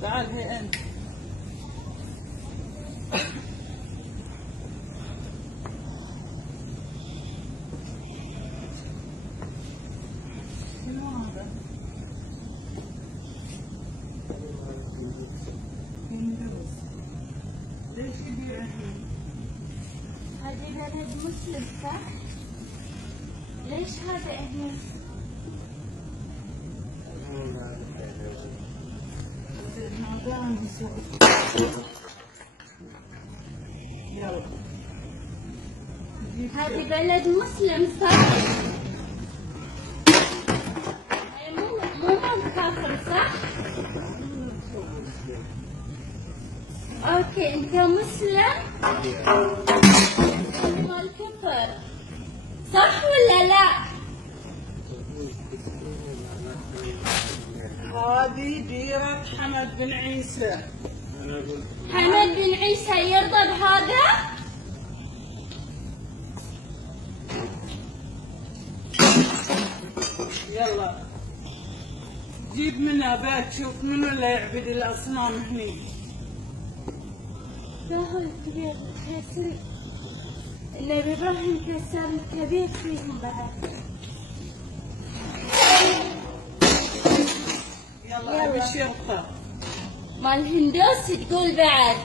تعال هي أنت. شنو هذا؟ هندوس. ليش يبيع الحين؟ هذه بلد مسلم صح؟ ليش هذا هندوس؟ يلا. هذه بلد مسلم صح؟ هاي مو كافر صح؟ اوكي انت مسلم؟ هذا مال كفر صح ولا لا؟ هذه ديرة حمد بن عيسى. حمد بن عيسى يرضى بهذا؟ يلا جيب منها بيت شوف منو اللي يعبد الأصنام هني. لا هو الكبير كسر النبي إبراهيم كسر الكبير فيهم بعد. يلا أبي شرطة. مال الهندوس تقول بعد.